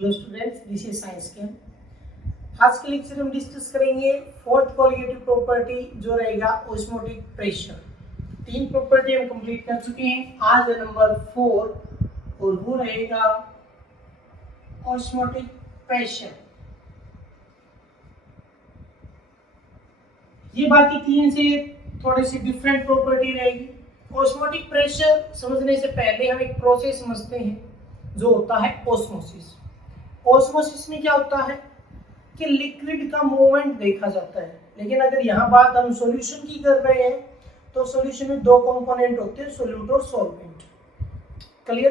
Hello students, this is science के। आज के लेक्चर हम डिस्कस करेंगे फोर्थ कॉलिगेटिव प्रॉपर्टी जो रहेगा ऑस्मोटिक प्रेशर। तीन प्रॉपर्टी हम कंप्लीट कर चुके हैं, आज है नंबर 4 और वो रहेगा ऑस्मोटिक प्रेशर। ये बाकी तीन से थोड़ी सी डिफरेंट प्रॉपर्टी रहेगी। ऑस्मोटिक प्रेशर समझने से पहले हम एक प्रोसेस समझते हैं जो होता है ऑस्मोसिस। ऑस्मोसिस में क्या होता है कि लिक्विड का मूवमेंट देखा जाता है, लेकिन अगर यहाँ बात हम सॉल्यूशन की कर रहे हैं तो सॉल्यूशन में दो कंपोनेंट होते हैं, सोल्यूट और सॉल्वेंट। क्लियर?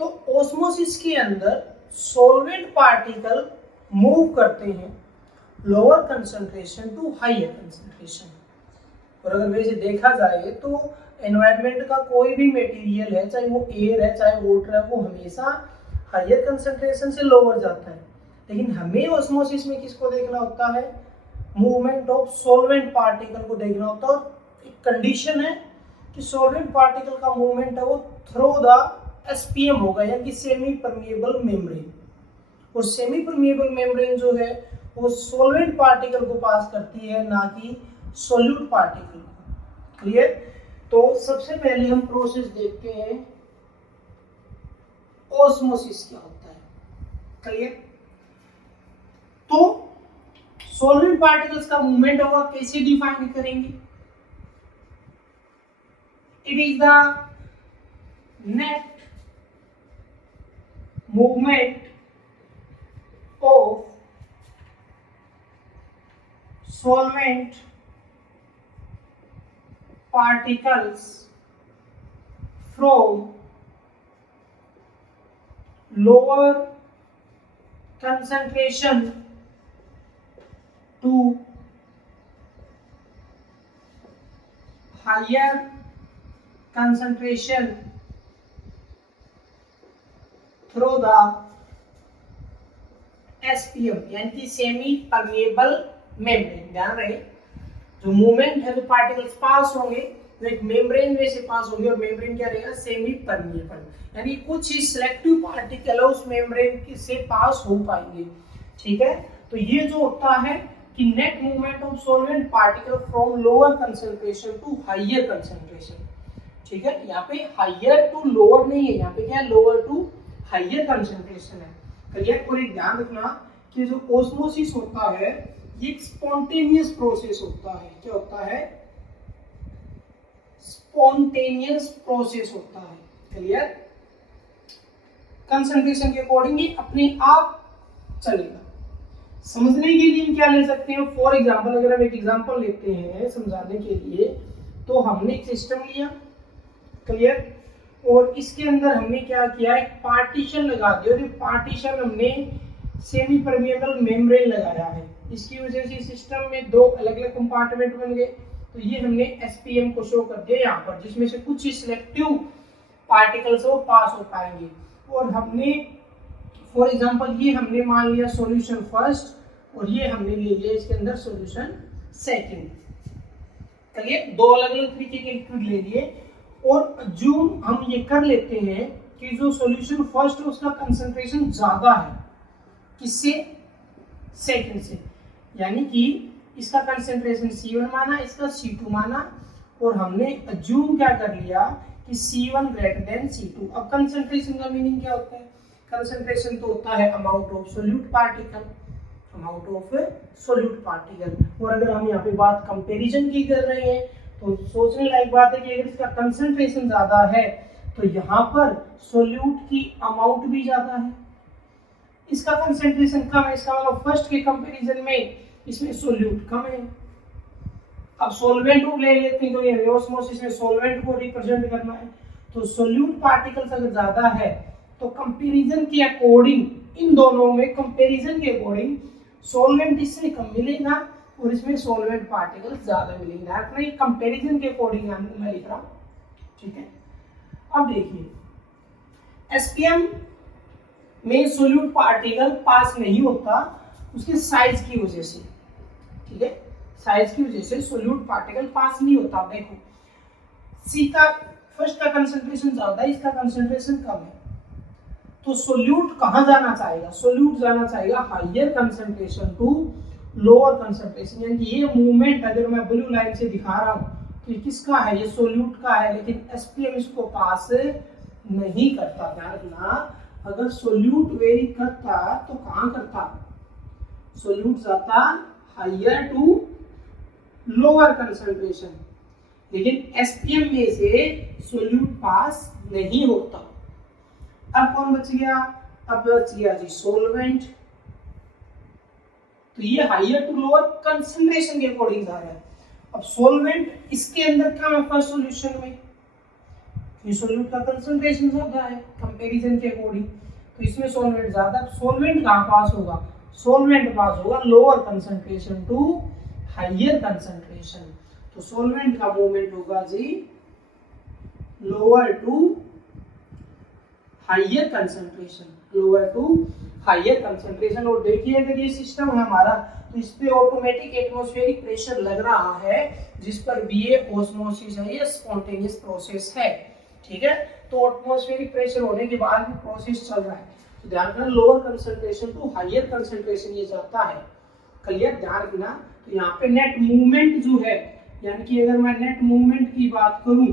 तो ऑस्मोसिस के अंदर सॉल्वेंट पार्टिकल मूव करते हैं lower concentration to higher concentration. और अगर वैसे देखा जाए तो एनवायरनमेंट का कोई भी मटेरियल है, चाहे वो एयर है चाहे वाटर है, वो हमेशा हायर कंसंट्रेशन से लोअर जाता है। लेकिन हमें ऑस्मोसिस में किसको देखना होता है? मूवमेंट ऑफ सॉल्वेंट पार्टिकल को देखना होता है। और एक कंडीशन है कि सॉल्वेंट पार्टिकल का मूवमेंट है वो थ्रू द एसपीएम होगा, यानी सेमी परमिएबल मेम्ब्रेन। और सेमी परमिएबल मेम्ब्रेन जो है वो सॉल्वेंट पार्टिकल को पास करती है, ना कि सोल्यूट पार्टिकल को। क्लियर? तो सबसे पहले हम प्रोसेस देखते हैं ऑस्मोसिस क्या होता है। क्लियर? तो सॉल्वेंट पार्टिकल्स का मूवमेंट होगा, कैसे डिफाइन करेंगे? It is the net movement of solvent particles from lower concentration to higher concentration through the SPM, यानी कि सेमी परमिएबल मेम्ब्रेन। ध्यान रहे, जो मूवमेंट है, जो पार्टिकल्स पास होंगे वो एक मेम्ब्रेन में से पास होंगे, और मेम्ब्रेन क्या रहेगा? सेमी परमिएबल, यानी कुछ ही सिलेक्टिव पार्टिकल उस मेम्ब्रेन से पास हो पाएंगे। ठीक है? तो ये जो होता है कि net movement of solvent particle from lower concentration to higher concentration. ठीक है? यहाँ पे हायर टू लोअर नहीं है, यहाँ पे क्या है? लोअर टू हायर कंसंट्रेशन है। क्लियर? और एक ध्यान रखना कि जो ऑस्मोसिस होता है ये एक स्पॉन्टेनियस प्रोसेस होता है। क्या होता है? स्पॉन्टेनियस प्रोसेस होता है। क्लियर? कंसंट्रेशन के अकॉर्डिंग ये अपने आप चलेगा। समझने के लिए क्या ले सकते हैं? फॉर एग्जांपल, अगर हम एक एग्जांपल लेते हैं समझाने के लिए, तो हमने एक सिस्टम लिया। क्लियर? और इसके अंदर हमने क्या किया? एक पार्टीशन लगा दिया, और ये पार्टीशन हमने सेमी परमिएबल मेम्ब्रेन लगाया है। इसकी वजह से सिस्टम में दो अलग अलग कंपार्टमेंट बन गए। तो ये हमने एसपीएम को शो कर दिया यहाँ पर, जिसमें से कुछ ही सिलेक्टिव पार्टिकल्स वो पास हो पाएंगे। और हमने फॉर एग्जांपल ये हमने मान लिया सॉल्यूशन फर्स्ट, और ये हमने ले लिया इसके अंदर सॉल्यूशन सेकंड। क्लियर? दो अलग अलग तरीके के लिक्विड ले लिए, और अज्यूम हम ये कर लेते हैं कि जो सॉल्यूशन फर्स्ट है उसका कंसंट्रेशन ज्यादा है किससे? सेकंड से। यानी कि इसका कंसंट्रेशन C1 माना, इसका C2 माना, और हमने अज्यूम क्या कर लिया कि C1 ग्रेटर देन C2। अब कंसंट्रेशन का मीनिंग क्या होता है? कंसंट्रेशन तो होता है amount of solute particle, amount of solute particle. और अगर हम यहाँ पे बात कंपैरिजन की कर रहे हैं तो सोचने लायक बात है कि अगर इसका कंसंट्रेशन ज्यादा है तो यहाँ पर सोल्यूट की अमाउंट भी ज्यादा है, इसका कंसंट्रेशन कम है, इसका मतलब फर्स्ट के कंपैरिजन में इसमें सोल्यूट कम है। अब सॉल्वेंट को ले लेते हैं, तो ये ऑस्मोसिस में सॉल्वेंट को रिप्रेजेंट करना है। तो सोल्यूट पार्टिकल्स अगर ज्यादा है तो कंपैरिजन के अकॉर्डिंग, इन दोनों में कंपैरिजन के अकॉर्डिंग सॉल्वेंट इससे कम मिलेगा और इसमें सॉल्वेंट पार्टिकल्स ज्यादा मिलेंगे। अपने कंपैरिजन के अकॉर्डिंग मैं लिख रहा हूं। ठीक है? अब देखिए, एसपीएम में सोल्यूट पार्टिकल पास नहीं होता उसके साइज की वजह से। ठीक है? साइज की वजह से सोल्यूट पार्टिकल पास नहीं होता। देखो, सी का फर्स्ट का कंसंट्रेशन ज्यादा है, इसका कंसंट्रेशन कम है, तो सोल्यूट कहाँ जाना चाहेगा, सोल्यूट जाना चाहेगा higher concentration to lower concentration. यानी कि ये मूवमेंट अगर मैं ब्लू लाइन से दिखा रहा हूँ कि किसका है, ये सोल्यूट का है, लेकिन एसपीएम इसको पास नहीं करता। ध्यान रखना, अगर सोल्यूट वेरी करता तो कहाँ करता, सोल्यूट जाता हाइयर टू लोअर कंसंट्रेशन, लेकिन एसपीएम में से सोल्यूट पास नहीं होता। अब कौन बच गया, अब बच गया जी सोलवेंट। तो ये हाइयर टू लोअर कंसंट्रेशन के अकॉर्डिंग जा रहा है। अब सोलवेंट इसके अंदर क्या है, फर्स्ट सॉल्यूशन में ये सोल्यूट का कंसंट्रेशन ज्यादा है कंपैरिजन के अकॉर्डिंग, तो इसमें सोलवेंट ज्यादा। सोलवेंट कहाँ पास होगा, सोलवेंट पास होगा lower concentration to higher concentration. तो सोलवेंट का मूवमेंट होगा जी lower to higher concentration, lower to higher concentration. और देखिए अगर ये सिस्टम है हमारा, तो इस पे ऑटोमेटिक एटमॉस्फेरिक प्रेशर लग रहा है, जिस पर भी ये ऑस्मोसिस है, ये स्पॉन्टेनियस प्रोसेस है। ठीक है, तो एटमॉस्फेरिक प्रेशर होने के बाद भी प्रोसेस चल रहा है। तो ध्यान रखना, lower concentration to higher concentration ये जाता है। क्लियर, ध्यान रखना। तो यहाँ पे नेट मूवमेंट जो है, यानी कि अगर मैं नेट मूवमेंट की बात करूं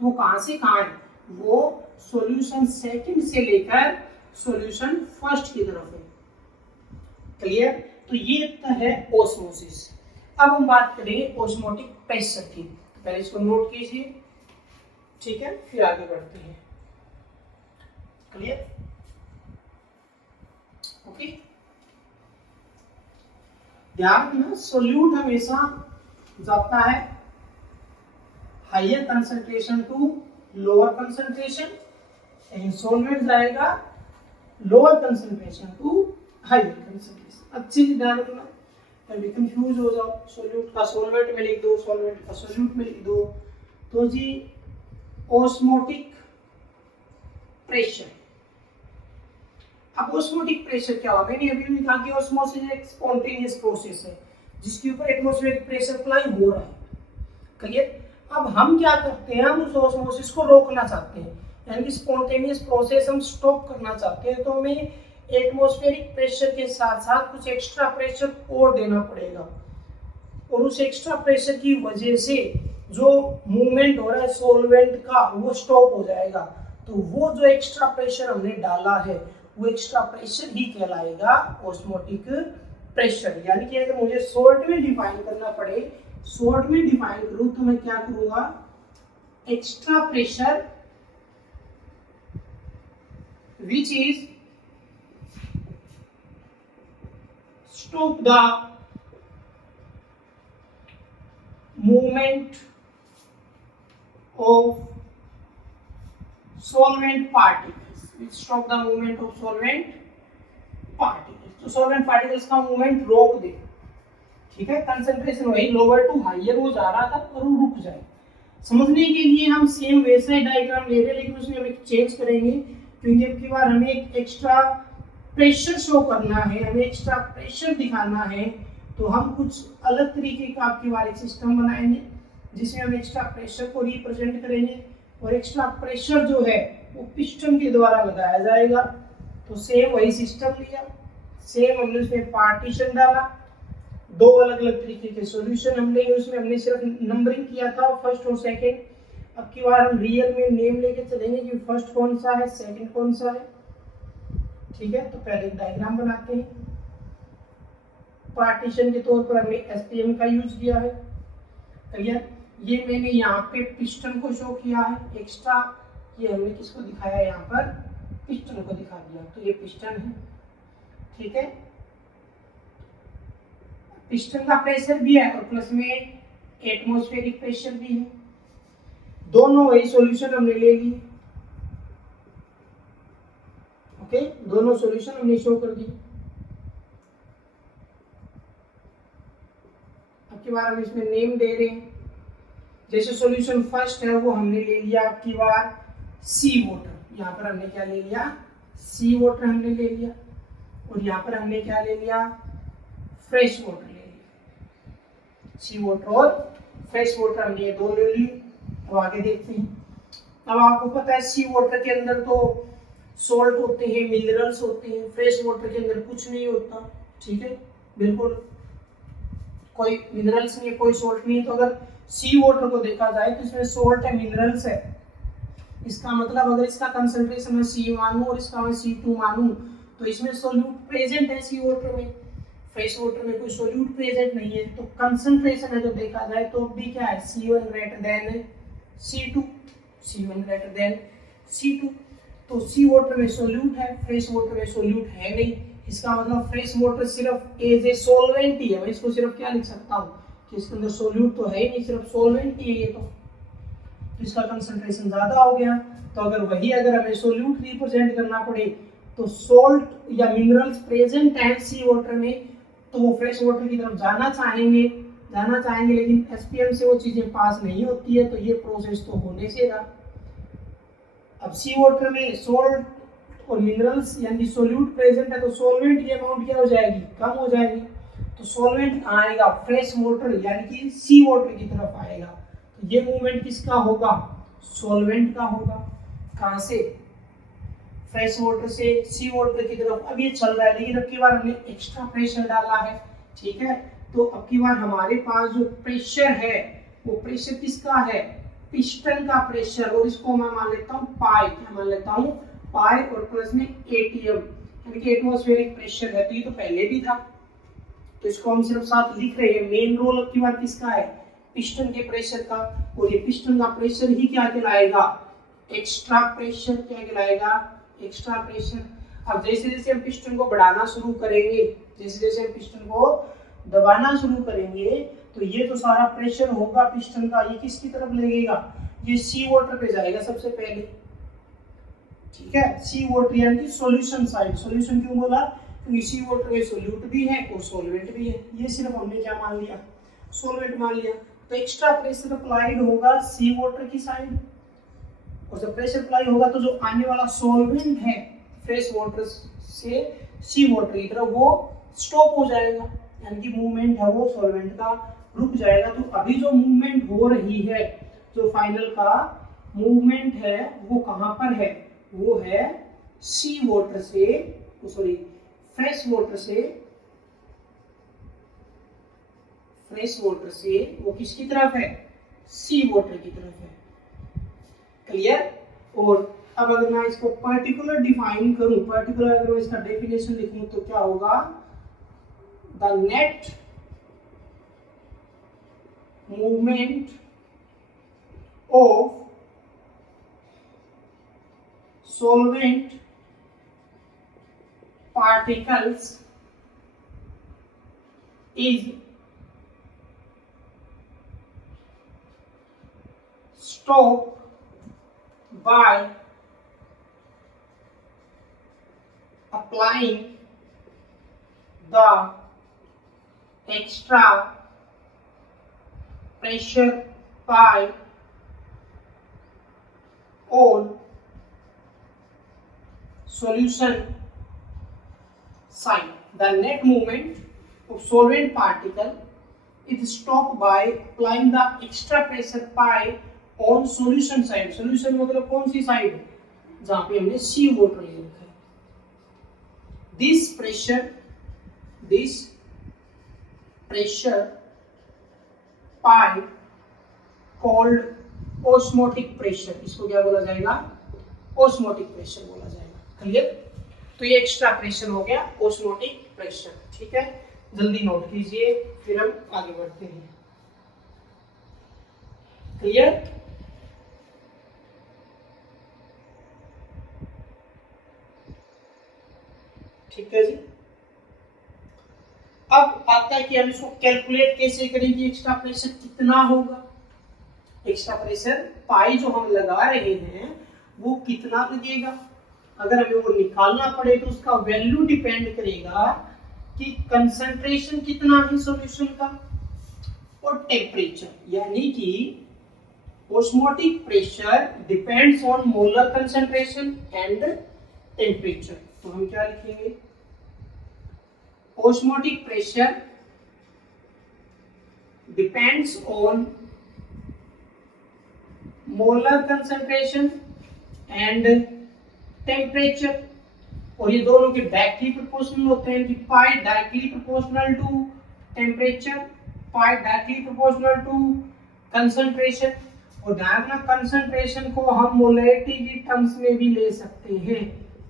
तो कहां से कहां है, वो सॉल्यूशन सेकंड से लेकर सॉल्यूशन फर्स्ट की तरफ है। क्लियर, तो ये है ऑस्मोसिस। अब हम बात करेंगे ऑस्मोटिक प्रेशर की। तो पहले इसको नोट कीजिए, ठीक है, फिर आगे बढ़ते हैं। Clear, okay. ध्यान रखना, सोल्यूट हमेशा जाता है higher concentration to lower concentration, लेकिन सॉल्वेंट जाएगा lower concentration to higher concentration. अच्छे से ध्यान रखना, कभी कंफ्यूज हो जाओ, सोल्यूट का सॉल्वेंट में लिख दो, सॉल्वेंट का सोल्यूट में लिख दो। तो जी ऑस्मोटिक प्रेशर, अब ऑस्मोटिक प्रेशर क्या होगा, मैंने अभी भी कहा कि ऑस्मोसिस एक स्पॉन्टेनियस प्रोसेस है जिसके ऊपर एटमॉस्फेरिक प्रेशर अप्लाई हो रहा है। क्लियर, अब हम क्या करते हैं, हम उस ऑस्मोसिस को रोकना चाहते हैं, यानी कि स्पॉन्टेनियस प्रोसेस हम स्टॉप करना चाहते हैं, तो हमें एटमॉस्फेरिक प्रेशर के साथ साथ कुछ एक्स्ट्रा प्रेशर और देना पड़ेगा। और उस एक्स्ट्रा प्रेशर की वजह से जो मूवमेंट हो रहा है सॉल्वेंट का, वो स्टॉप हो जाएगा। तो वो जो एक्स्ट्रा प्रेशर हमने डाला है, वो एक्स्ट्रा प्रेशर ही कहलाएगा ऑस्मोटिक प्रेशर। यानी कि अगर मुझे शॉर्ट में डिफाइन करना पड़े, शॉर्ट में डिफाइन करूं तो मैं क्या करूंगा, extra pressure which is stop the movement of solvent particles, which stop the movement of solvent particles। तो solvent particles का मूवमेंट रोक दे। ठीक है, कंसंट्रेशन वही लोअर टू हाइयर वो जा रहा था और वो रुक जाए। समझने के लिए हम सेम वैसा ही डायग्राम ले रहे हैं, लेकिन उसमें हम एक चेंज करेंगे, क्योंकि अब की बार हमें एक एक्स्ट्रा प्रेशर शो करना है, हमें एक्स्ट्रा प्रेशर दिखाना है। तो हम कुछ अलग तरीके का आपकी बार एक सिस्टम बनाएंगे जिसमें हम एक्स्ट्रा प्रेशर को रिप्रेजेंट करेंगे, और एक्स्ट्रा प्रेशर जो है वो पिस्टन के द्वारा लगाया जाएगा। तो सेम वही सिस्टम लिया, सेम हमने उसमें पार्टीशन डाला, दो अलग अलग तरीके के सॉल्यूशन हम लेंगे, उसमें हमने सिर्फ नंबरिंग किया था फर्स्ट और सेकंड। अब की बार हम रियल में नेम लेके चलेंगे कि फर्स्ट कौन सा है, सेकंड कौन सा है। ठीक है, तो पहले एक डायग्राम बनाते हैं। पार्टीशन के तौर पर हमने एसटीएम का यूज किया है। क्लियर, ये मैंने यहाँ पे पिस्टन को शो किया है एक्स्ट्रा, ये हमने किसको दिखाया, यहाँ पर पिस्टन को दिखा दिया। तो ये पिस्टन है, ठीक है, पिस्टन का प्रेशर भी है और प्लस में एटमॉस्फेरिक प्रेशर भी है, दोनों वही सॉल्यूशन हमने ले ली। ओके, दोनों सॉल्यूशन हमने शो कर दी। अब की बार हम इसमें नेम दे रहे हैं, जैसे सॉल्यूशन फर्स्ट है वो हमने ले लिया अब की बार सी वाटर, यहाँ पर हमने क्या ले लिया, सी वाटर हमने ले लिया, और यहाँ पर हमने क्या ले लिया, फ्रेश वाटर ले लिया। सी वाटर और फ्रेश वाटर हमने ये दो ले ली। अब आगे देखते हैं। अब आपको पता है सी वाटर के अंदर तो सॉल्ट होते हैं, मिनरल्स होते हैं, फ्रेश वाटर के अंदर कुछ नहीं होता, ठीक है, बिल्कुल कोई मिनरल्स नहीं है, कोई सॉल्ट नहीं है। तो अगर सी वाटर को देखा जाए तो इसमें सॉल्ट है, मिनरल्स है, इसका मतलब अगर इसका कंसंट्रेशन मैं सी मानूं और इसका मैं सी2 मानूं तो इसमें सोल्यूट प्रेजेंट है सी वाटर में, फ्रेश वाटर में कोई सोल्यूट प्रेजेंट नहीं है। तो कंसंट्रेशन है जो देखा जाए तो भी क्या है, C1 greater than C2, C1 greater than C2। तो सी वाटर में सोल्यूट है, फ्रेश वाटर में सोल्यूट है नहीं, इसका मतलब फ्रेश वाटर सिर्फ एज ए सॉल्वेंट ही है। मैं इसको सिर्फ क्या लिख सकता हूँ कि इसके अंदर सोल्यूट तो है ही नहीं, सिर्फ सॉल्वेंट ही है ये तो इसका कंसंट्रेशन ज्यादा हो गया। तो अगर हमें सोल्यूट रिप्रेजेंट करना पड़े तो सोल्ट या मिनरल्स प्रेजेंट है सी वाटर में तो वो फ्रेश वाटर की तरफ जाना चाहेंगे, लेकिन एसपीएम से वो चीजें पास नहीं होती है, तो ये प्रोसेस तो होने से रहा। अब सी वाटर में सोल्ट और मिनरल्स यानी सोल्यूट प्रेजेंट है तो सॉल्वेंट की अमाउंट क्या हो जाएगी, कम हो जाएगी। तो सॉल्वेंट आएगा फ्रेश वाटर यानी कि सी वाटर की तरफ आएगा, तो ये मूवमेंट किसका होगा, सॉल्वेंट का होगा। कहां से, फ्रेश वाटर से सी वाटर की तरफ। अब ये चल रहा है, लेकिन अब की बार हमने एक्स्ट्रा प्रेशर डाला है, ठीक है। तो अब की बार हमारे पास जो प्रेशर है वो प्रेशर किसका है, पिस्टन का प्रेशर, और इसको मैं मान लेता हूँ पाई, क्या मान लेता हूँ पाई, और प्लस में एटीएम यानी कि एटमॉस्फेरिक प्रेशर है। तो ये तो पहले भी था, तो इसको हम सिर्फ साथ लिख रहे हैं। मेन रोल अब की बार किसका है, पिस्टन के प्रेशर का, और ये पिस्टन का प्रेशर ही क्या कहलाएगा, एक्स्ट्रा प्रेशर। क्या कहलाएगा, एक्स्ट्रा प्रेशर। अब जैसे जैसे हम पिस्टन को बढ़ाना शुरू करेंगे, जैसे जैसे हम पिस्टन को दबाना शुरू करेंगे तो ये तो सारा प्रेशर होगा पिस्टन का, ये किसकी तरफ लगेगा, ये सी वाटर पे जाएगा सबसे पहले, ठीक है। सी वाटर यानी कि सॉल्यूशन साइड। सॉल्यूशन क्यों बोला, क्योंकि सी वाटर में सोल्यूट भी है और सॉल्वेंट भी है। ये सिर्फ हमने क्या मान लिया, सॉल्वेंट मान लिया। तो एक्स्ट्रा प्रेशर अप्लाइड होगा सी वाटर की साइड, और जब प्रेशर अप्लाई होगा तो जो आने वाला सॉल्वेंट है फ्रेश वाटर से सी वाटर की तरफ वो स्टॉप हो जाएगा, यानी कि मूवमेंट है वो सॉल्वेंट का रुक जाएगा। तो अभी जो मूवमेंट हो रही है, जो फाइनल का मूवमेंट है वो कहां पर है, वो है सी वाटर से, सॉरी फ्रेश वाटर से वो किसकी तरफ है, सी वाटर की तरफ है। क्लियर। और अब अगर मैं इसको पर्टिकुलर डिफाइन करूं, पर्टिकुलर अगर मैं इसका डेफिनेशन लिखूं तो क्या होगा, the net movement of solvent particles is stopped by applying the extra pressure pi on solution side. The net movement of solvent particle is stopped by applying the extra pressure pi on solution side. Solution मतलब कौन सी side, जहां पे हमने सी water ले रखा है। This pressure pi called osmotic pressure, इसको क्या बोला जाएगा, ओस्मोटिक प्रेशर बोला जाएगा। क्लियर। तो ये एक्स्ट्रा प्रेशर हो गया ओस्मोटिक प्रेशर, ठीक है। जल्दी नोट कीजिए फिर हम आगे बढ़ते हैं। क्लियर। ठीक है जी। अब आता है कि हम इसको कैलकुलेट कैसे करेंगे, एक्स्ट्रा प्रेशर कितना होगा। एक्स्ट्रा प्रेशर पाई जो हम लगा रहे हैं वो कितना लगेगा, अगर हमें वो निकालना पड़े तो उसका वैल्यू डिपेंड करेगा कि कंसंट्रेशन कितना है सॉल्यूशन का और टेम्परेचर, यानी कि osmotic pressure depends on molar concentration and temperature. तो हम क्या लिखेंगे, osmotic pressure depends on molar concentration and temperature, और ये दोनों के डायरेक्टली प्रोपोर्शनल होते हैं कि pi directly proportional to temperature, pi directly proportional to concentration. और ध्यान रखना कंसंट्रेशन को हम मोलैरिटी की टर्म्स में भी ले सकते हैं।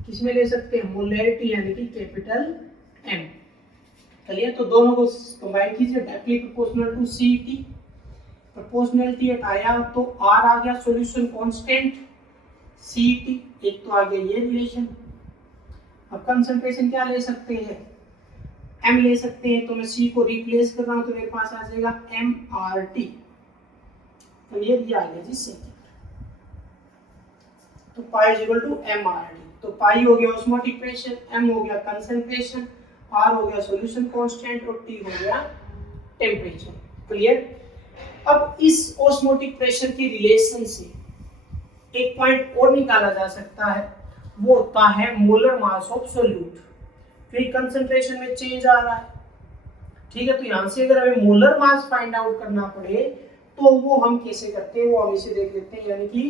किसमें ले सकते हैं? मोलैरिटी यानी कि कैपिटल एम। चलिए तो दोनों को कंबाइन कीजिए, डायरेक्टली प्रोपोर्शनल टू सीटी, प्रोपोर्शनलिटी हटाया तो आर आ गया, सॉल्यूशन कांस्टेंट सीटी, एक तो आ गया ये रिलेशन। अब कंसंट्रेशन क्या ले सकते हैं? एम ले सकते हैं, तो मैं सी को रिप्लेस कर रहा हूं तो मेरे पास आ जाएगा एम आर टी। तो ये आ गया जी सेकेंड। तो pi is equal to M R T. तो पाई हो गया ऑस्मोटिक प्रेशर, एम हो गया कंसंट्रेशन, आर हो गया सॉल्यूशन कांस्टेंट और टी हो गया टेम्परेचर। क्लियर? अब इस ऑस्मोटिक प्रेशर की रिलेशन से एक पॉइंट और निकाला जा सकता है, वो होता है मोलर मास ऑफ सॉल्यूट। फिर कंसंट्रेशन में चेंज आ रहा है, ठीक है। तो यहां से अगर हमें मोलर मास फाइंड आउट करना पड़े तो वो हम कैसे करते हैं, वो हम इसे देख लेते हैं। यानी कि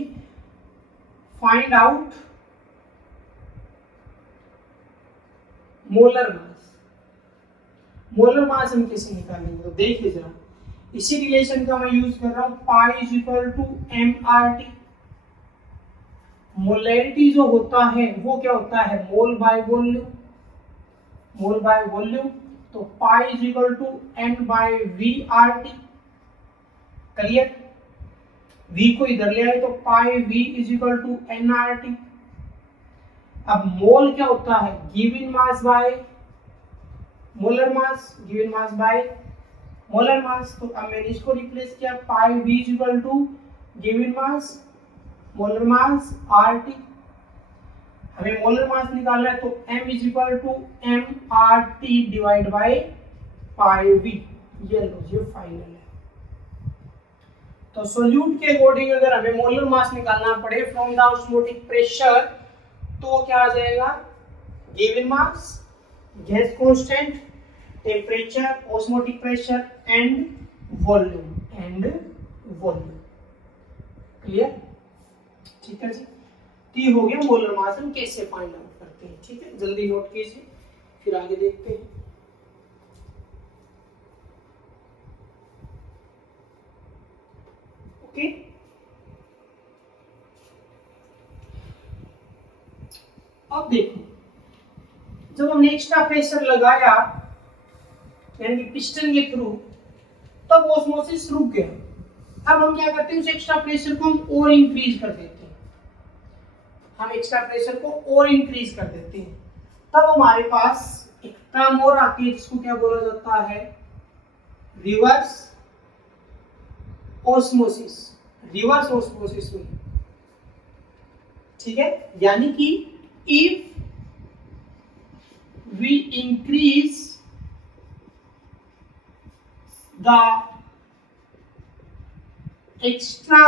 find out molar mass. Molar मास हम कैसे निकालेंगे? तो देखिए जरा, इसी रिलेशन का मैं यूज कर रहा हूं, pi is equal to M R T. Molarity जो होता है वो क्या होता है? Mole by volume, mole by volume. तो pi is equal to n by V R T. Clear? v को इधर ले आए तो pi v is equal to n R T. अब मोल क्या होता है? Given mass by molar mass, given mass by molar mass. तो अब मैंने इसको रिप्लेस किया, pi v is equal to given mass molar mass R T. हमें मोलर मास निकालना है तो m is equal to M R T divide by pi v। ये लो, ये फाइनल है। तो सोल्यूट के अकॉर्डिंग अगर हमें मोलर मास निकालना पड़े फ्रॉम द ऑस्मोटिक प्रेशर तो क्या आ जाएगा? Given mass, gas constant, temperature, osmotic pressure and volume, clear? ठीक है जी। तो हो गया मोलर मास हम कैसे फाइंड आउट करते हैं। ठीक है, जल्दी नोट कीजिए, फिर आगे देखते हैं। ओके, अब देखो, जब हमने एक्स्ट्रा प्रेशर लगाया यानी कि पिस्टन के थ्रू, तब ऑस्मोसिस रुक गया। अब हम क्या करते हैं? उस एक्स्ट्रा प्रेशर को हम और इंक्रीज कर देते हैं, हम एक्स्ट्रा प्रेशर को और इंक्रीज कर देते हैं। तब हमारे पास एक टर्म और आती है जिसको क्या बोला जाता है? Reverse osmosis. रिवर्स ऑस्मोसिस में, ठीक है, यानी कि if we increase the extra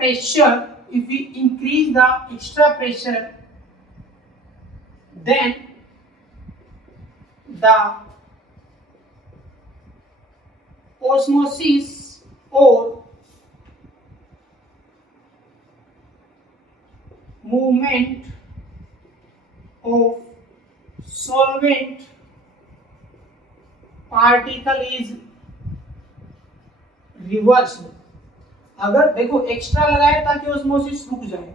pressure, if we increase the extra pressure, then the osmosis or movement of solvent particle is reversed। अगर देखो एक्स्ट्रा लगाया ताकि ऑस्मोसिस रुक जाए,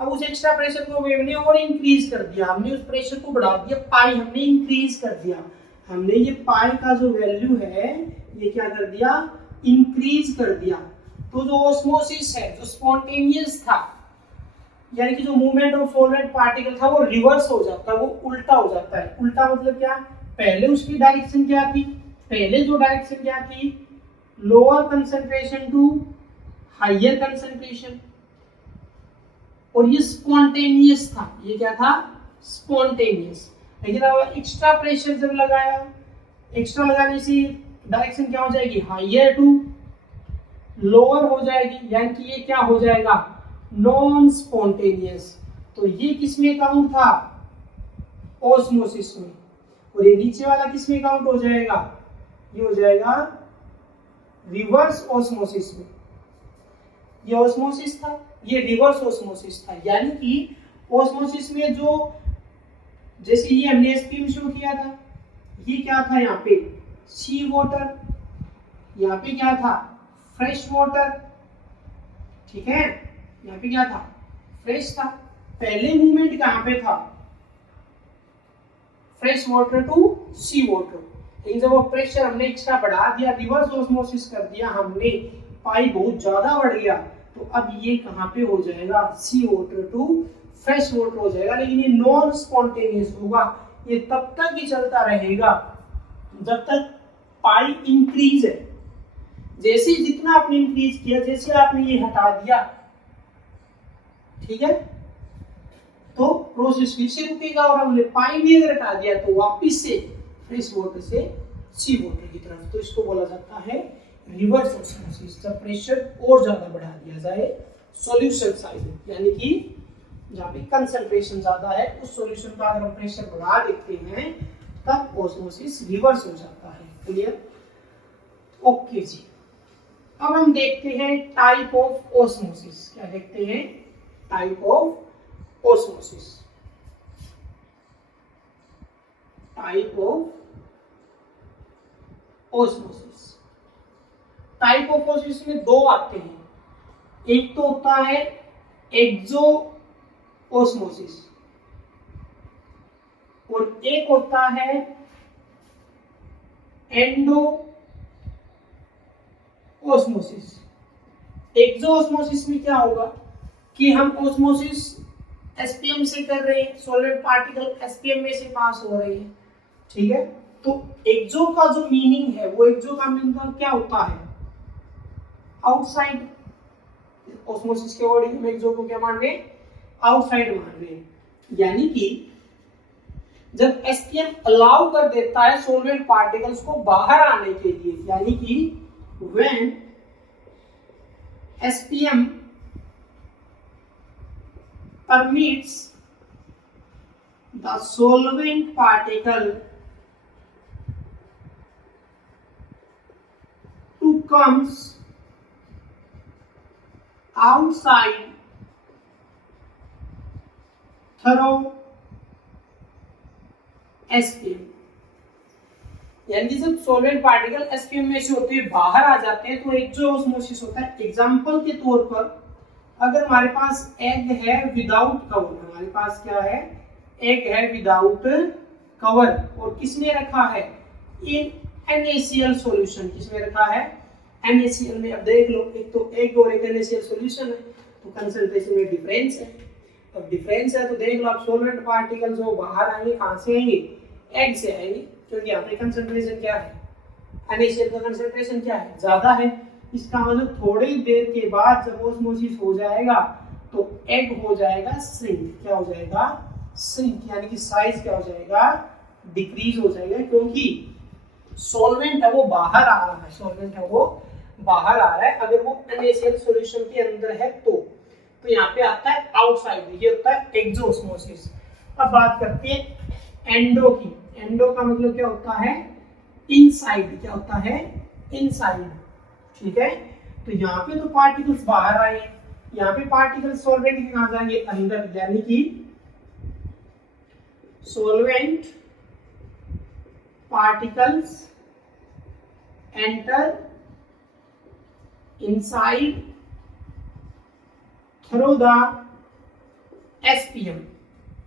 अब उस एक्स्ट्रा प्रेशर को वेव ने और इंक्रीज कर दिया, हमने उस प्रेशर को बढ़ा दिया, पाई हमने इंक्रीज कर दिया, हमने ये पाई का जो वैल्यू है ये क्या कर दिया? इंक्रीज कर दिया। तो जो ऑस्मोसिस है, जो स्पॉन्टेनियस था, यानी कि जो मूवमेंट ऑफ सॉल्वेंट पार्टिकल था वो रिवर्स हो जाता है, वो उल्टा हो जाता है। उल्टा मतलब क्या? पहले उसकी डायरेक्शन क्या थी? पहले जो डायरेक्शन क्या थी? Lower concentration to higher concentration, और ये स्पॉन्टेनियस था। ये क्या था? स्पॉन्टेनियस। लेकिन अब एक्स्ट्रा प्रेशर जब लगाया, एक्स्ट्रा लगाने से डायरेक्शन क्या हो जाएगी? हायर टू लोअर हो जाएगी, यानी कि ये क्या हो जाएगा? Non spontaneous. तो ये किसमें काउंट था? ऑस्मोसिस में। और ये नीचे वाला किसमें काउंट हो जाएगा? ये हो जाएगा रिवर्स ऑस्मोसिस में। ये ऑस्मोसिस था, ये रिवर्स ऑस्मोसिस था। यानी कि ऑस्मोसिस में जो, जैसे ये हमने एसपीएम शो किया था, ये क्या था यहाँ पे सी वाटर, यहाँ पे क्या था फ्रेश वाटर, ठीक है, यहाँ पे क्या था फ्रेश था। पहले मूवमेंट कहाँ पे था fresh water to sea water, लेकिन जब वो प्रेशर हमने एक्स्ट्रा बढ़ा दिया, रिवर्स ऑस्मोसिस कर दिया हमने, पाई बहुत ज्यादा बढ़ गया, तो अब ये कहाँ पे हो जाएगा सी वाटर टू फ्रेश वाटर हो जाएगा। लेकिन ये नॉन स्पॉन्टेनियस होगा, ये तब तक ही चलता रहेगा जब तक पाई इंक्रीज है। जैसे जितना आपने इंक्रीज किया, जैसे आपने ये हटा दिया, ठीक है, तो प्रोसेस फिर से रुकेगा, और हमने पाई भी अगर हटा दिया तो वापिस से फ्रेश वाटर से सी वाटर की तरफ। तो इसको बोला जाता है रिवर्स ऑस्मोसिस, जब प्रेशर और ज्यादा बढ़ा दिया जाए सॉल्यूशन साइड, यानी कि जहाँ पे कंसंट्रेशन ज्यादा है उस सॉल्यूशन का अगर हम प्रेशर बढ़ा देते हैं तब ऑस्मोसिस रिवर्स हो जाता है। क्लियर? ओके जी। अब हम देखते हैं टाइप ऑफ ऑस्मोसिस। क्या देखते हैं? Type of osmosis. Type of osmosis, type of osmosis में दो आते हैं। एक तो होता है एक्सो ऑस्मोसिस और एक होता है एंडो ऑस्मोसिस। एक्सो ऑस्मोसिस में क्या होगा कि हम ऑस्मोसिस एसपीएम से कर रहे हैं, सॉलिड पार्टिकल एसपीएम में से पास हो रहे हैं, ठीक है। तो एक्सो का जो मीनिंग है, वो एक्सो का मीनिंग क्या होता है? आउटसाइड। ऑस्मोसिस के अकॉर्डिंग हम एक्सो को क्या मान रहे हैं? आउटसाइड मान रहे हैं। यानी कि जब एसपीएम अलाउ कर देता है सॉल्वेंट पार्टिकल्स को बाहर आने के लिए, यानी कि when SPM permits the solvent particle to comes outside through SPM। यानी कि जब सॉल्वेंट पार्टिकल एसपीएम में से होते हुए बाहर आ जाते हैं तो एक्सोऑस्मोसिस होता है। एग्जांपल के तौर पर अगर हमारे पास एग है विदाउट कवर, हमारे पास क्या है? एग है विदाउट कवर, और किसने रखा है? इन NaCl सॉल्यूशन। किसमें रखा है? NaCl में। अब देख लो, एक तो एग और एक NaCl सॉल्यूशन है, तो कंसंट्रेशन में डिफरेंस है। अब डिफरेंस है तो देख लो, आप सॉल्वेंट पार्टिकल्स वो बाहर आएंगे, कहां से आएंगे? एग से आएंगे, क्योंकि यहाँ पे कंसंट्रेशन क्या है? NaCl का कंसंट्रेशन क्या है? ज्यादा है। इसका मतलब थोड़ी देर के बाद जब ऑस्मोसिस हो जाएगा तो एग हो जाएगा श्रिंक। क्या हो जाएगा? श्रिंक, यानी कि साइज क्या हो जाएगा? डिक्रीज हो जाएगा, क्योंकि सॉल्वेंट है वो बाहर आ रहा है, सॉल्वेंट है वो बाहर आ रहा है। अगर वो NaCl सॉल्यूशन के अंदर है तो यहाँ पे आता है आउटसाइड, ये होता है एक्सोऑस्मोसिस। अब बात करते हैं एंडो की। एंडो का मतलब क्या होता है? इनसाइड। क्या होता है? इनसाइड, ठीक है। तो यहाँ पे तो पार्टिकल्स बाहर आए, यहाँ पे पार्टिकल्स सॉल्वेंट के कहां जाएंगे? अंदर, यानी कि solvent particles enter inside through the SPM.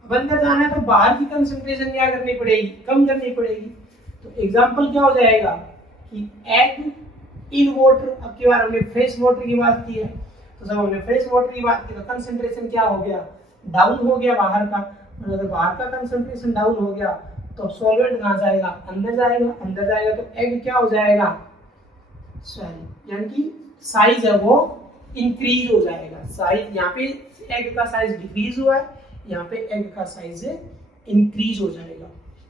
अब अंदर जाना है तो बाहर की कंसंट्रेशन क्या करनी पड़ेगी? कम करनी पड़ेगी। तो एग्जांपल क्या हो जाएगा कि एग इन वाटर। अब की बार हमने फ्रेश वाटर की बात की है, तो जब हमने फ्रेश वाटर की बात की तो कंसंट्रेशन क्या हो गया? डाउन हो गया बाहर का। और अगर बाहर का कंसंट्रेशन डाउन हो गया तो सॉल्वेंट कहां जाएगा? अंदर जाएगा। अंदर जाएगा तो एग क्या हो जाएगा? स्वेल, यानी कि साइज है वो इंक्रीज हो जाएगा। साइज यहाँ पे एग का साइज डिक्रीज हुआ है, यहाँ पे एग का साइज इंक्रीज हो जाएगा।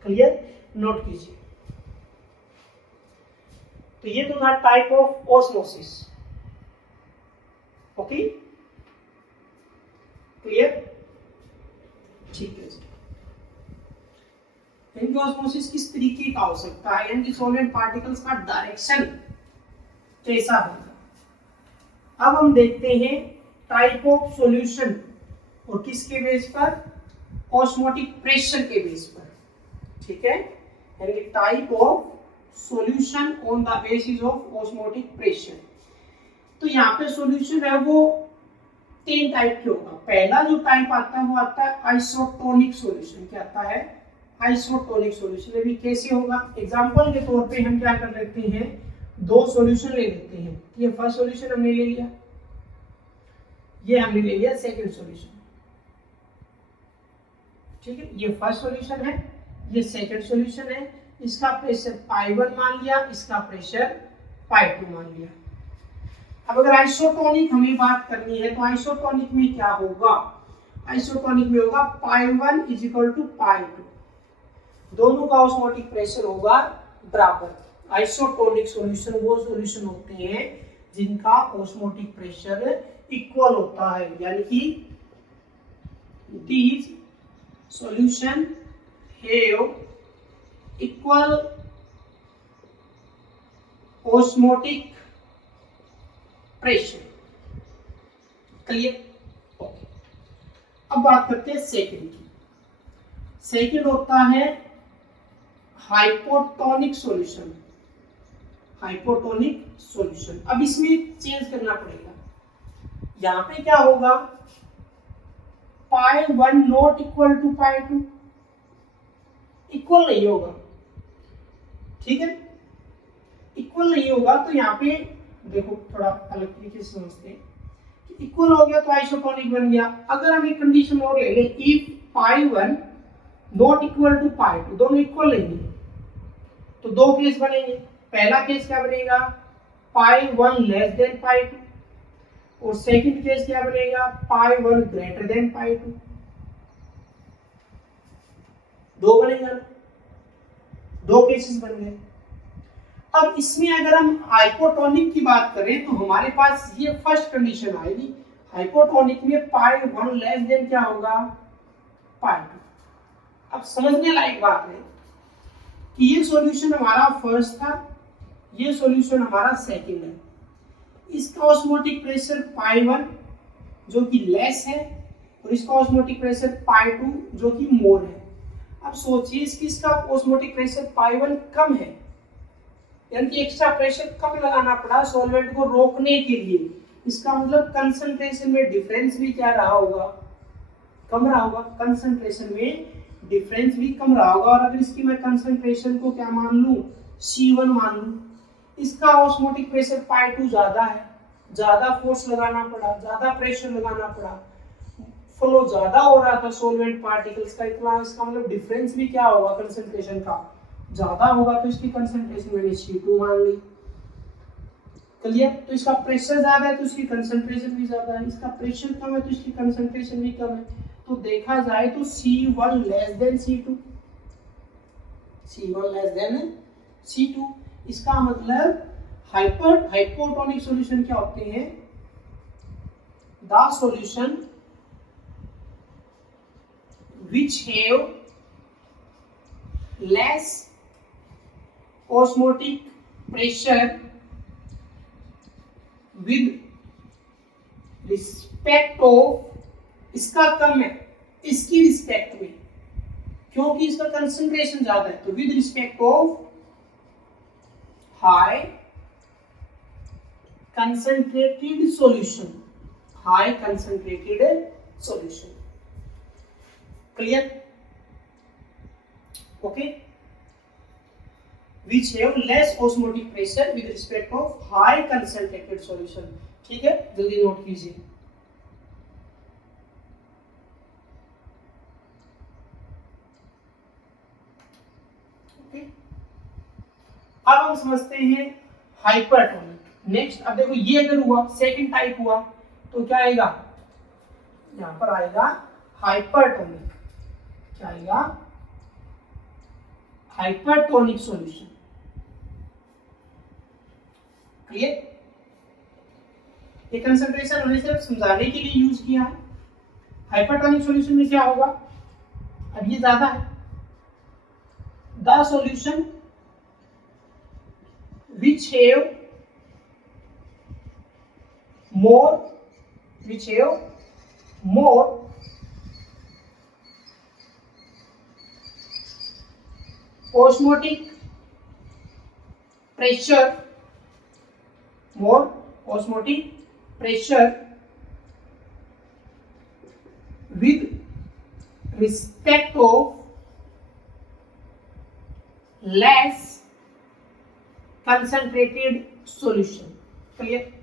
क्लियर? नोट कीजिए। तो ये तो था type of osmosis. Okay, clear? ठीक है जी। इनकी ऑस्मोसिस किस तरीके का हो सकता है, यानी कि सॉल्वेंट पार्टिकल्स का डायरेक्शन कैसा होगा? अब हम देखते हैं टाइप ऑफ सॉल्यूशन, और किसके बेस पर? ऑस्मोटिक प्रेशर के बेस पर, ठीक है, यानी कि type of solution on the basis of osmotic pressure. तो यहाँ पे सॉल्यूशन है वो 3 टाइप के होगा। पहला जो टाइप आता है वो आता है आइसोटोनिक सॉल्यूशन। क्या आता है? Isotonic solution. अभी कैसे होगा? एग्जांपल के तौर पे हम क्या कर लेते हैं, 2 सॉल्यूशन ले लेते हैं। ये फर्स्ट सॉल्यूशन हमने ले लिया, ये हमने ले लिया सेकंड सॉल्यूशन, ठीक है। ये फर्स्ट सॉल्यूशन है, ये सेकंड सॉल्यूशन है। इसका प्रेशर π1 मान लिया, इसका प्रेशर π2 मान लिया। अब अगर आइसोटोनिक हमें बात करनी है तो आइसोटोनिक में क्या होगा? आइसोटोनिक में होगा π1 = π2, दोनों का ऑस्मोटिक प्रेशर होगा बराबर। आइसोटोनिक सॉल्यूशन वो सॉल्यूशन होते हैं जिनका ऑस्मोटिक प्रेशर इक्वल होता है, यानी कि these solution have equal osmotic pressure। Clear? Okay. अब बात करते हैं सेकंड की। सेकंड होता है हाइपोटोनिक सॉल्यूशन। हाइपोटोनिक सॉल्यूशन, अब इसमें चेंज करना पड़ेगा। यहां पे क्या होगा? π1 नॉट इक्वल टू π2, इक्वल नहीं होगा, ठीक है, इक्वल नहीं होगा। तो यहाँ पे देखो थोड़ा अलग तरीके से समझते हैं। इक्वल हो गया तो आइसोटोनिक बन गया। अगर हम एक कंडीशन और ले लें, इफ π1 नॉट इक्वल टू π2, दोनों इक्वल नहीं है, तो 2 केस बनेंगे। पहला केस क्या बनेगा? π1 लेस देन π2, और सेकंड केस क्या बनेगा? π1 ग्रेटर देन π2। 2 बनेगा, 2 केसेस बन गए। अब इसमें अगर हम हाइपोटोनिक की बात करें तो हमारे पास ये फर्स्ट कंडीशन आएगी। हाइपोटोनिक में π1 लेस देन क्या होगा? π2। अब समझने लायक बात है कि ये सॉल्यूशन हमारा फर्स्ट था, ये सॉल्यूशन हमारा सेकंड है। इसका ऑस्मोटिक प्रेशर π1 जो कि लेस है, और इसका ऑस्मोटिक प्रेशर π2 जो कि मोर है। अब सोचिए इसका ऑस्मोटिक प्रेशर π1 कम है, यानी कि एक्स्ट्रा प्रेशर कम लगाना पड़ा सॉल्वेंट को रोकने के लिए। इसका मतलब कंसंट्रेशन में डिफरेंस भी क्या रहा होगा? कम रहा होगा। कंसंट्रेशन में डिफरेंस भी कम रहा होगा। और अगर इसकी मैं कंसंट्रेशन को क्या मान लूं? C1 मान लूं। इसका ऑस्मोटिक प्रेशर π2 ज्यादा है, ज्यादा फोर्स लगाना पड़ा, ज्यादा प्रेशर लगाना पड़ा, फ्लो ज्यादा हो रहा था सॉल्वेंट पार्टिकल्स का, इतना इसका मतलब डिफरेंस भी क्या होगा? कंसंट्रेशन का ज्यादा होगा। तो इसकी कंसंट्रेशन मैंने C2 मान ली। क्लियर? तो इसका प्रेशर ज्यादा है तो इसकी कंसंट्रेशन भी ज्यादा है, इसका प्रेशर कम है तो इसकी कंसंट्रेशन भी कम है। तो देखा जाए तो C1 less than C2, C1 less than C2। इसका मतलब हाइपोटोनिक सॉल्यूशन क्या होते हैं? The solution which have less osmotic pressure with respect of, इसका कम है इसकी रिस्पेक्ट में, क्योंकि इसका कंसंट्रेशन ज्यादा है, तो with respect of high concentrated solution, high concentrated solution. Clear? Okay. which have less osmotic pressure with respect of high concentrated solution। ठीक है, जल्दी नोट कीजिए। ओके, अब हम समझते हैं हाइपरटोनिक। नेक्स्ट, अब देखो ये अगर हुआ सेकंड टाइप हुआ तो क्या आएगा? यहां पर आएगा हाइपरटोनिक। क्या आएगा? Hypertonic solution. क्लियर? ये कंसंट्रेशन हमने सिर्फ समझाने के लिए यूज किया है। हाइपरटोनिक सॉल्यूशन में क्या होगा? अब ये ज्यादा है। The solution which have more which have more osmotic pressure, more osmotic pressure with respect of less concentrated solution. Clear?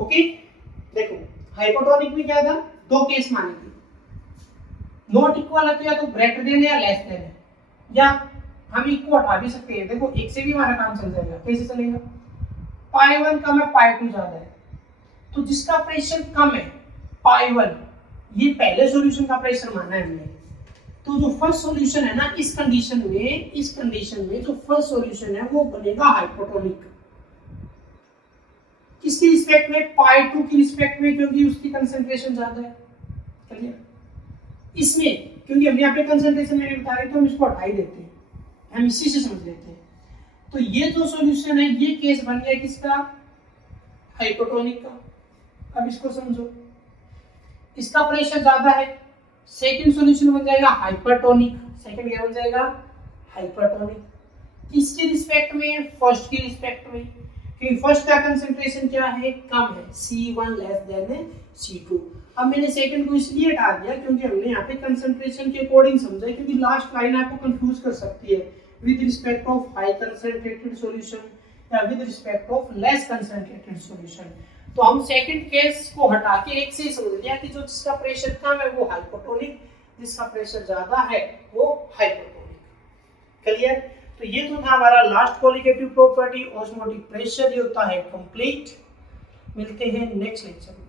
Okay, देखो हाइपोटोनिक में क्या था, दो केस माने थे, नॉट इक्वल है तो या तो ग्रेटर देन है या लेस देन है, या हम इक्वल हटा भी सकते हैं। देखो एक से भी हमारा काम चल जाएगा। कैसे चलेगा? पाई 1 कम है, पाई 2 ज्यादा है, तो जिसका प्रेशर कम है पाई 1, ये पहले सॉल्यूशन का प्रेशर माना है हमने। तो जो फर्स्ट सॉल्यूशन है ना, इस कंडीशन में जो फर्स्ट सॉल्यूशन है वो बनेगा हाइपोटोनिक। किसकी रिस्पेक्ट में? पाई 2 की रिस्पेक्ट में, क्योंकि उसकी कंसंट्रेशन ज्यादा है। क्लियर? इसमें क्योंकि हम यहाँ पे कंसंट्रेशन में बता रहे, तो हम इसको हटा ही देते हैं, हम इसी से समझ लेते हैं। तो ये जो सॉल्यूशन है, ये केस बन गया किसका? हाइपोटोनिक का। अब इसको समझो, इसका प्रेशर ज्यादा है, सेकंड सॉल्यूशन बन जाएगा हाइपरटोनिक। सेकंड क्या बन जाएगा? हाइपरटोनिक। किसके रिस्पेक्ट में? फर्स्ट की रिस्पेक्ट में, क्योंकि फर्स्ट का कंसंट्रेशन क्या है? कम है, C1 लेस देन C2। अब मैंने सेकंड को इसलिए हटा दिया क्योंकि हमने यहाँ पे कंसंट्रेशन के अकॉर्डिंग समझा, क्योंकि लास्ट लाइन आपको कंफ्यूज कर सकती है with respect of high concentrated solution या with respect of less concentrated solution. तो हम सेकंड केस को हटा के एक से ही समझ लिया कि जो जिसका प्रेशर कम है वो हाइपोटोनिक, जिसका प्रेशर ज्यादा है वो हाइपोटोनिक। क्लियर? तो ये तो था हमारा last qualitative property, osmotic pressure. ये होता है कंप्लीट। मिलते हैं नेक्स्ट लेक्चर में।